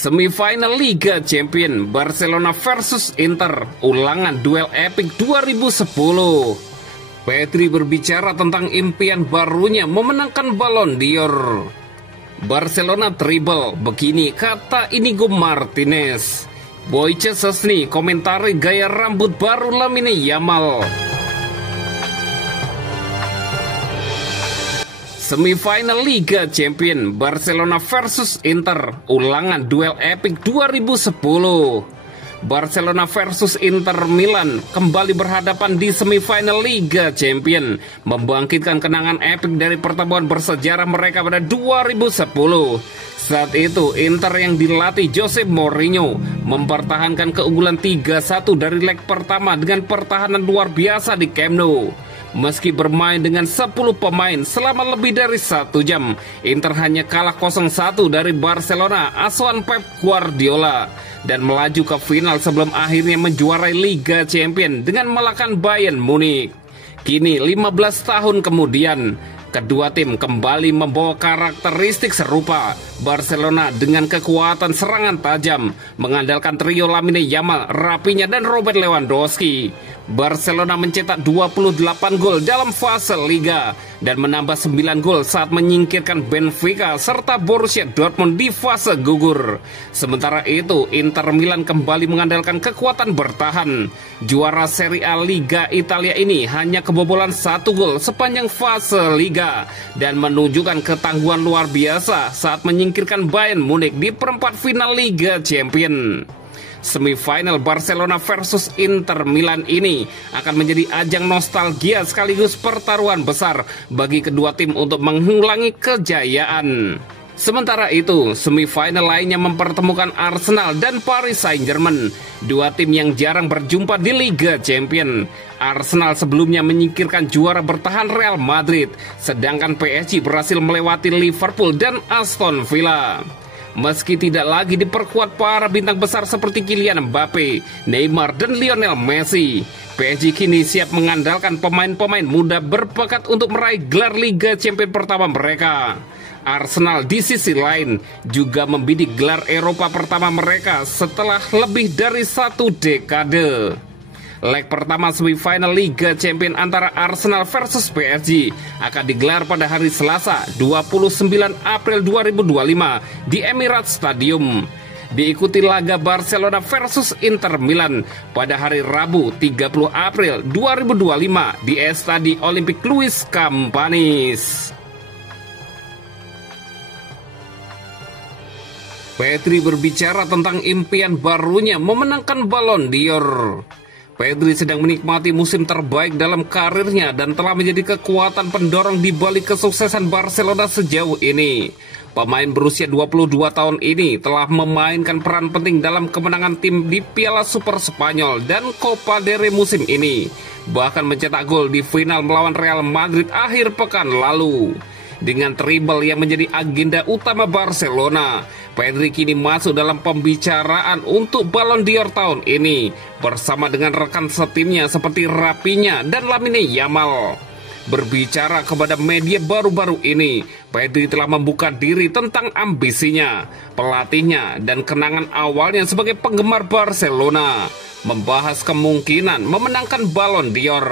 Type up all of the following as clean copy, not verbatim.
Semifinal Liga Champions Barcelona versus Inter, ulangan duel epik 2010. Pedri berbicara tentang impian barunya memenangkan Ballon d'Or. Barcelona treble, begini kata Inigo Martinez. Wojciech Szczesny komentari gaya rambut baru Lamine Yamal. Semifinal Liga Champions Barcelona versus Inter, ulangan duel epik 2010. Barcelona versus Inter Milan kembali berhadapan di semifinal Liga Champions, membangkitkan kenangan epik dari pertemuan bersejarah mereka pada 2010. Saat itu Inter yang dilatih Jose Mourinho mempertahankan keunggulan 3-1 dari leg pertama dengan pertahanan luar biasa di Camp Nou. Meski bermain dengan 10 pemain selama lebih dari 1 jam, Inter hanya kalah 0-1 dari Barcelona asuhan Pep Guardiola dan melaju ke final sebelum akhirnya menjuarai Liga Champions dengan mengalahkan Bayern Munich. Kini 15 tahun kemudian, kedua tim kembali membawa karakteristik serupa. Barcelona dengan kekuatan serangan tajam, mengandalkan trio Lamine Yamal, Rafinha dan Robert Lewandowski. Barcelona mencetak 28 gol dalam fase Liga dan menambah 9 gol saat menyingkirkan Benfica serta Borussia Dortmund di fase gugur. Sementara itu, Inter Milan kembali mengandalkan kekuatan bertahan. Juara Serie A Liga Italia ini hanya kebobolan 1 gol sepanjang fase Liga dan menunjukkan ketangguhan luar biasa saat menyingkirkan Bayern Munich di perempat final Liga Champions. Semifinal Barcelona versus Inter Milan ini akan menjadi ajang nostalgia sekaligus pertaruhan besar bagi kedua tim untuk mengulangi kejayaan. Sementara itu, semifinal lainnya mempertemukan Arsenal dan Paris Saint-Germain, dua tim yang jarang berjumpa di Liga Champions. Arsenal sebelumnya menyingkirkan juara bertahan Real Madrid, sedangkan PSG berhasil melewati Liverpool dan Aston Villa. Meski tidak lagi diperkuat para bintang besar seperti Kylian Mbappe, Neymar dan Lionel Messi, PSG kini siap mengandalkan pemain-pemain muda berbakat untuk meraih gelar Liga Champions pertama mereka. Arsenal di sisi lain juga membidik gelar Eropa pertama mereka setelah lebih dari 1 dekade. Leg pertama semifinal Liga Champions antara Arsenal versus PSG akan digelar pada hari Selasa 29 April 2025 di Emirates Stadium. Diikuti laga Barcelona versus Inter Milan pada hari Rabu 30 April 2025 di Estadi Olympique Luis Campanis. Pedri berbicara tentang impian barunya memenangkan Ballon d'Or. Pedri sedang menikmati musim terbaik dalam karirnya dan telah menjadi kekuatan pendorong di balik kesuksesan Barcelona sejauh ini. Pemain berusia 22 tahun ini telah memainkan peran penting dalam kemenangan tim di Piala Super Spanyol dan Copa del Rey musim ini. Bahkan mencetak gol di final melawan Real Madrid akhir pekan lalu. Dengan treble yang menjadi agenda utama Barcelona, Pedri kini masuk dalam pembicaraan untuk Ballon d'Or tahun ini bersama dengan rekan setimnya seperti Rafinha dan Lamine Yamal. Berbicara kepada media baru-baru ini, Pedri telah membuka diri tentang ambisinya, pelatihnya, dan kenangan awalnya sebagai penggemar Barcelona, membahas kemungkinan memenangkan Ballon d'Or.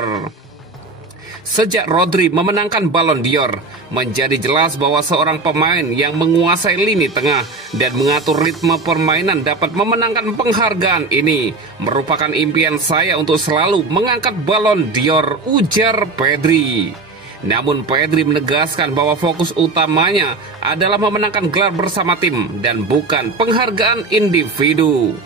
Sejak Rodri memenangkan Ballon d'Or, menjadi jelas bahwa seorang pemain yang menguasai lini tengah dan mengatur ritme permainan dapat memenangkan penghargaan ini. Merupakan impian saya untuk selalu mengangkat Ballon d'Or, ujar Pedri. Namun Pedri menegaskan bahwa fokus utamanya adalah memenangkan gelar bersama tim dan bukan penghargaan individu.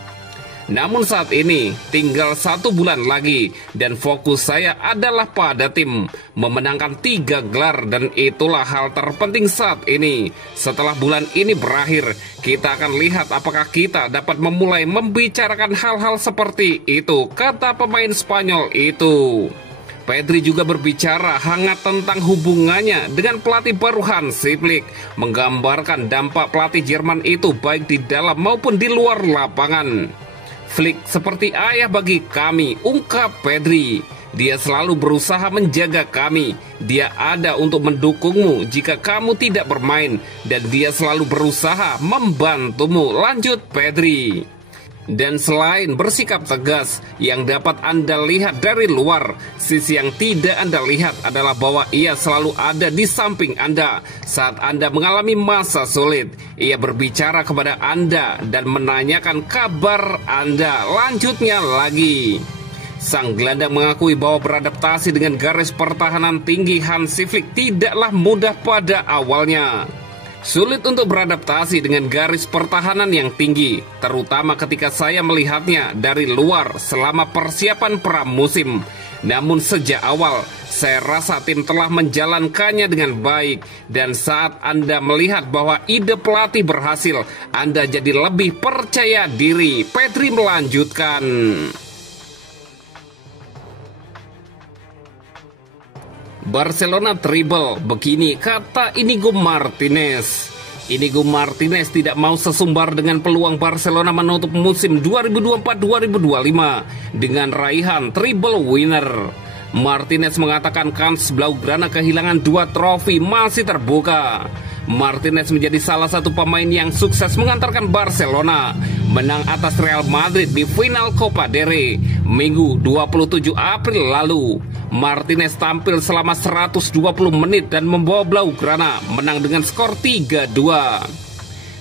Namun saat ini tinggal 1 bulan lagi dan fokus saya adalah pada tim, memenangkan 3 gelar dan itulah hal terpenting saat ini. Setelah bulan ini berakhir, kita akan lihat apakah kita dapat memulai membicarakan hal-hal seperti itu, kata pemain Spanyol itu. Pedri juga berbicara hangat tentang hubungannya dengan pelatih baru Hansi Flick, menggambarkan dampak pelatih Jerman itu baik di dalam maupun di luar lapangan. Flick seperti ayah bagi kami, ungkap Pedri. Dia selalu berusaha menjaga kami. Dia ada untuk mendukungmu jika kamu tidak bermain, dan dia selalu berusaha membantumu, lanjut Pedri. Dan selain bersikap tegas yang dapat Anda lihat dari luar, sisi yang tidak Anda lihat adalah bahwa ia selalu ada di samping Anda saat Anda mengalami masa sulit. Ia berbicara kepada Anda dan menanyakan kabar Anda. Lanjutnya lagi, sang gelandang mengakui bahwa beradaptasi dengan garis pertahanan tinggi Hansi Flick tidaklah mudah pada awalnya. Sulit untuk beradaptasi dengan garis pertahanan yang tinggi, terutama ketika saya melihatnya dari luar selama persiapan pramusim. Namun sejak awal, saya rasa tim telah menjalankannya dengan baik. Dan saat Anda melihat bahwa ide pelatih berhasil, Anda jadi lebih percaya diri. Pedri melanjutkan. Barcelona treble, begini kata Inigo Martinez. Inigo Martinez tidak mau sesumbar dengan peluang Barcelona menutup musim 2024-2025 dengan raihan treble winner. Martinez mengatakan kans Blaugrana kehilangan 2 trofi masih terbuka. Martinez menjadi salah satu pemain yang sukses mengantarkan Barcelona menang atas Real Madrid di final Copa del Rey Minggu 27 April lalu. Martinez tampil selama 120 menit dan membawa Blaugrana menang dengan skor 3-2.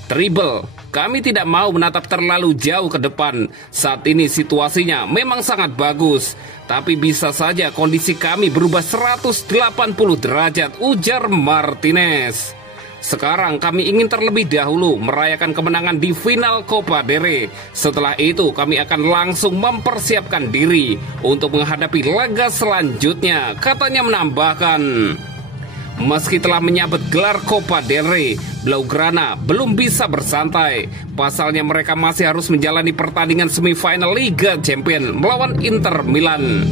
Treble, kami tidak mau menatap terlalu jauh ke depan. Saat ini situasinya memang sangat bagus, tapi bisa saja kondisi kami berubah 180 derajat, ujar Martinez. Sekarang kami ingin terlebih dahulu merayakan kemenangan di final Copa del Rey. Setelah itu kami akan langsung mempersiapkan diri untuk menghadapi laga selanjutnya, katanya menambahkan. Meski telah menyabet gelar Copa del Rey, Blaugrana belum bisa bersantai. Pasalnya mereka masih harus menjalani pertandingan semifinal Liga Champions melawan Inter Milan.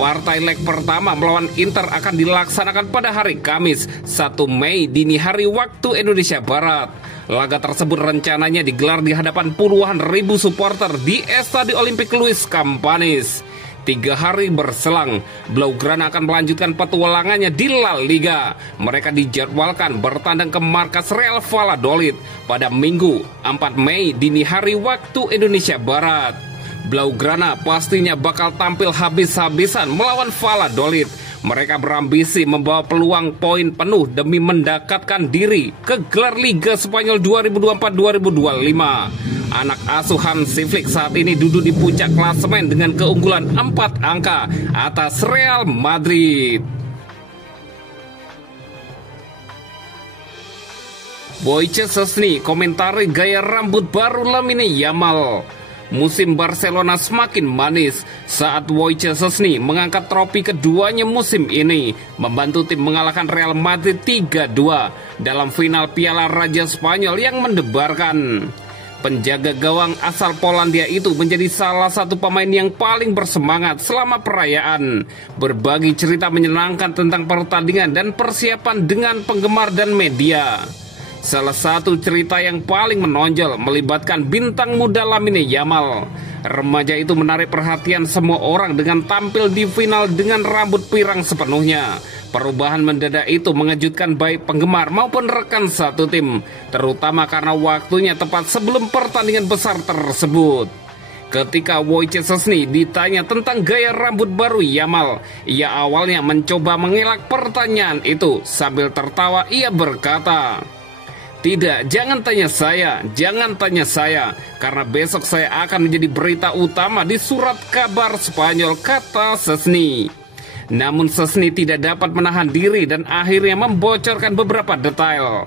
Partai leg pertama melawan Inter akan dilaksanakan pada hari Kamis 1 Mei dini hari waktu Indonesia Barat. Laga tersebut rencananya digelar di hadapan puluhan ribu supporter di Estadio Olympique Luis Campanis. 3 hari berselang, Blaugrana akan melanjutkan petualangannya di La Liga. Mereka dijadwalkan bertandang ke markas Real Valladolid pada Minggu 4 Mei dini hari waktu Indonesia Barat. Blaugrana pastinya bakal tampil habis-habisan melawan Valladolid. Mereka berambisi membawa peluang poin penuh demi mendekatkan diri ke gelar Liga Spanyol 2024-2025. Anak asuh Hansi Flick saat ini duduk di puncak klasemen dengan keunggulan 4 angka atas Real Madrid. Wojciech Szczesny komentari gaya rambut baru Lamine Yamal. Musim Barcelona semakin manis saat Wojciech Szczesny mengangkat trofi keduanya musim ini, membantu tim mengalahkan Real Madrid 3-2 dalam final Piala Raja Spanyol yang mendebarkan. Penjaga gawang asal Polandia itu menjadi salah satu pemain yang paling bersemangat selama perayaan, berbagi cerita menyenangkan tentang pertandingan dan persiapan dengan penggemar dan media. Salah satu cerita yang paling menonjol melibatkan bintang muda Lamine Yamal. Remaja itu menarik perhatian semua orang dengan tampil di final dengan rambut pirang sepenuhnya. Perubahan mendadak itu mengejutkan baik penggemar maupun rekan satu tim, terutama karena waktunya tepat sebelum pertandingan besar tersebut. Ketika Wojciech Szczesny ditanya tentang gaya rambut baru Yamal, ia awalnya mencoba mengelak pertanyaan itu. Sambil tertawa ia berkata, "Tidak, jangan tanya saya, karena besok saya akan menjadi berita utama di surat kabar Spanyol," kata Szczesny. Namun Szczesny tidak dapat menahan diri dan akhirnya membocorkan beberapa detail.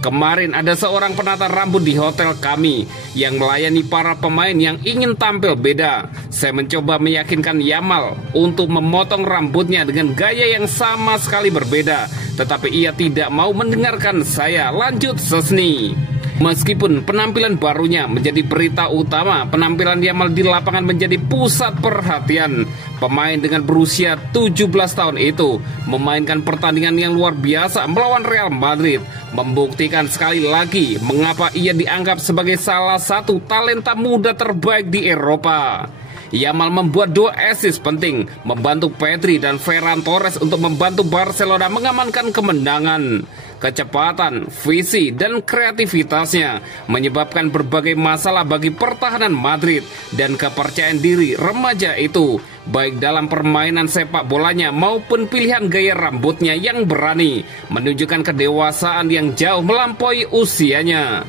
"Kemarin ada seorang penata rambut di hotel kami yang melayani para pemain yang ingin tampil beda. Saya mencoba meyakinkan Yamal untuk memotong rambutnya dengan gaya yang sama sekali berbeda, tetapi ia tidak mau mendengarkan saya," lanjut Szczesny. Meskipun penampilan barunya menjadi berita utama, penampilan Yamal di lapangan menjadi pusat perhatian. Pemain dengan berusia 17 tahun itu memainkan pertandingan yang luar biasa melawan Real Madrid, membuktikan sekali lagi mengapa ia dianggap sebagai salah satu talenta muda terbaik di Eropa. Yamal membuat 2 assist penting, membantu Pedri dan Ferran Torres untuk membantu Barcelona mengamankan kemenangan. Kecepatan, visi, dan kreativitasnya menyebabkan berbagai masalah bagi pertahanan Madrid, dan kepercayaan diri remaja itu, baik dalam permainan sepak bolanya maupun pilihan gaya rambutnya yang berani, menunjukkan kedewasaan yang jauh melampaui usianya.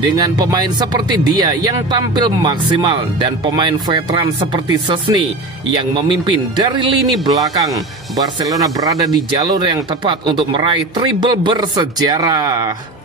Dengan pemain seperti dia yang tampil maksimal dan pemain veteran seperti Szczesny yang memimpin dari lini belakang, Barcelona berada di jalur yang tepat untuk meraih treble bersejarah.